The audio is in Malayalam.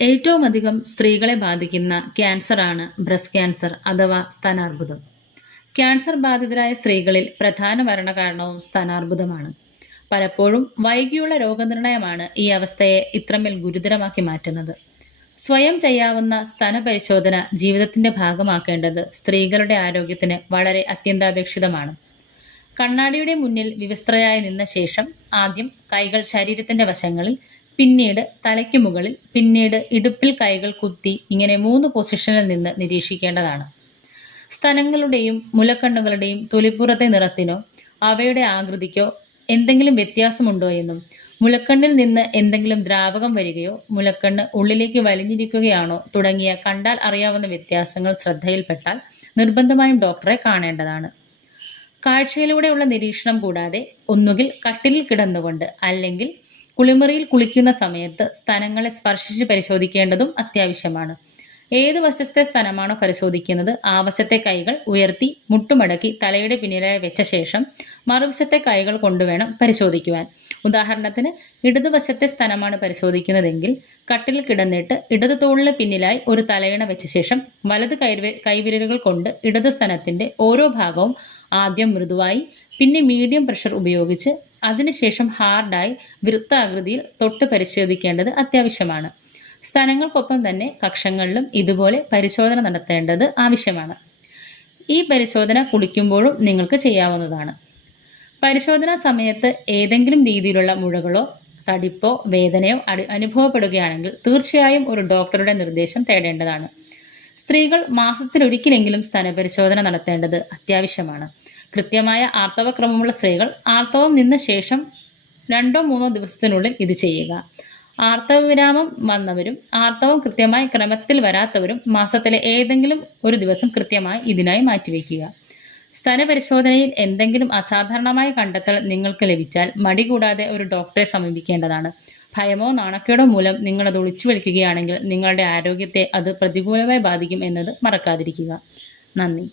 ഏറ്റവും അധികം സ്ത്രീകളെ ബാധിക്കുന്ന ക്യാൻസറാണ് ബ്രസ്റ്റ് ക്യാൻസർ അഥവാ സ്തനാർബുദം. ക്യാൻസർ ബാധിതരായ സ്ത്രീകളിൽ പ്രധാന മരണകാരണവും സ്തനാർബുദമാണ്. പലപ്പോഴും വൈകിയുള്ള രോഗനിർണയമാണ് ഈ അവസ്ഥയെ ഇത്രമേൽ ഗുരുതരമാക്കി മാറ്റുന്നത്. സ്വയം ചെയ്യാവുന്ന സ്തന പരിശോധന ജീവിതത്തിന്റെ ഭാഗമാക്കേണ്ടത് സ്ത്രീകളുടെ ആരോഗ്യത്തിന് വളരെ അത്യന്താപേക്ഷിതമാണ്. കണ്ണാടിയുടെ മുന്നിൽ വിവസ്ത്രയായി നിന്ന ശേഷം ആദ്യം കൈകൾ ശരീരത്തിന്റെ വശങ്ങളിൽ, പിന്നീട് തലയ്ക്ക് മുകളിൽ, പിന്നീട് ഇടുപ്പിൽ കൈകൾ കുത്തി ഇങ്ങനെ 3 പൊസിഷനിൽ നിന്ന് നിരീക്ഷിക്കേണ്ടതാണ്. സ്തനങ്ങളുടെയും മുലക്കണ്ണുകളുടെയും തൊലിപ്പുറത്തെ നിറത്തിനോ അവയുടെ ആകൃതിക്കോ എന്തെങ്കിലും വ്യത്യാസമുണ്ടോ എന്നും, മുലക്കണ്ണിൽ നിന്ന് എന്തെങ്കിലും ദ്രാവകം വരികയോ മുലക്കണ്ണ് ഉള്ളിലേക്ക് വലിഞ്ഞിരിക്കുകയാണോ തുടങ്ങിയ കണ്ടാൽ അറിയാവുന്ന വ്യത്യാസങ്ങൾ ശ്രദ്ധയിൽപ്പെട്ടാൽ നിർബന്ധമായും ഡോക്ടറെ കാണേണ്ടതാണ്. കാഴ്ചയിലൂടെയുള്ള നിരീക്ഷണം കൂടാതെ ഒന്നുകിൽ കട്ടിലിൽ കിടന്നുകൊണ്ട് അല്ലെങ്കിൽ കുളിമുറിയിൽ കുളിക്കുന്ന സമയത്ത് സ്തനങ്ങളെ സ്പർശിച്ച് പരിശോധിക്കേണ്ടതും അത്യാവശ്യമാണ്. ഏത് വശത്തെ സ്തനമാണോ പരിശോധിക്കുന്നത് ആ വശത്തെ കൈകൾ ഉയർത്തി മുട്ടുമടക്കി തലയുടെ പിന്നിലായി വെച്ച ശേഷം മറുവശത്തെ കൈകൾ കൊണ്ടുവേണം പരിശോധിക്കുവാൻ. ഉദാഹരണത്തിന് ഇടതുവശത്തെ സ്തനമാണ് പരിശോധിക്കുന്നതെങ്കിൽ കട്ടിൽ കിടന്നിട്ട് ഇടതു തോളിന് പിന്നിലായി ഒരു തലയിണ വെച്ച ശേഷം വലത് കൈവിരലുകൾ കൊണ്ട് ഇടത് സ്തനത്തിന്റെ ഓരോ ഭാഗവും ആദ്യം മൃദുവായി, പിന്നെ മീഡിയം പ്രഷർ ഉപയോഗിച്ച്, അതിനുശേഷം ഹാർഡായി വൃത്താകൃതിയിൽ തൊട്ട് പരിശോധിക്കേണ്ടത് അത്യാവശ്യമാണ്. സ്തനങ്ങൾക്കൊപ്പം തന്നെ കക്ഷങ്ങളിലും ഇതുപോലെ പരിശോധന നടത്തേണ്ടത് ആവശ്യമാണ്. ഈ പരിശോധന കുളിക്കുമ്പോഴും നിങ്ങൾക്ക് ചെയ്യാവുന്നതാണ്. പരിശോധനാ സമയത്ത് ഏതെങ്കിലും രീതിയിലുള്ള മുഴകളോ തടിപ്പോ വേദനയോ അനുഭവപ്പെടുകയാണെങ്കിൽ തീർച്ചയായും ഒരു ഡോക്ടറുടെ നിർദ്ദേശം തേടേണ്ടതാണ്. സ്ത്രീകൾ മാസത്തിലൊരിക്കലെങ്കിലും സ്തനപരിശോധന നടത്തേണ്ടത് അത്യാവശ്യമാണ്. കൃത്യമായ ആർത്തവക്രമമുള്ള സ്ത്രീകൾ ആർത്തവം നിന്ന ശേഷം 2-3 ദിവസത്തിനുള്ളിൽ ഇത് ചെയ്യുക. ആർത്തവവിരാമം വന്നവരും ആർത്തവം കൃത്യമായി ക്രമത്തിൽ വരാത്തവരും മാസത്തിലെ ഏതെങ്കിലും ഒരു ദിവസം കൃത്യമായി ഇതിനായി മാറ്റിവെക്കുക. സ്തനപരിശോധനയിൽ എന്തെങ്കിലും അസാധാരണമായ കണ്ടെത്തൽ നിങ്ങൾക്ക് ലഭിച്ചാൽ മടി കൂടാതെ ഒരു ഡോക്ടറെ സമീപിക്കേണ്ടതാണ്. ഭയമോ നാണക്കേടോ മൂലം നിങ്ങളത് ഒളിച്ചു വെക്കുകയാണെങ്കിൽ നിങ്ങളുടെ ആരോഗ്യത്തെ അത് പ്രതികൂലമായി ബാധിക്കും എന്നത് മറക്കാതിരിക്കുക. നന്ദി.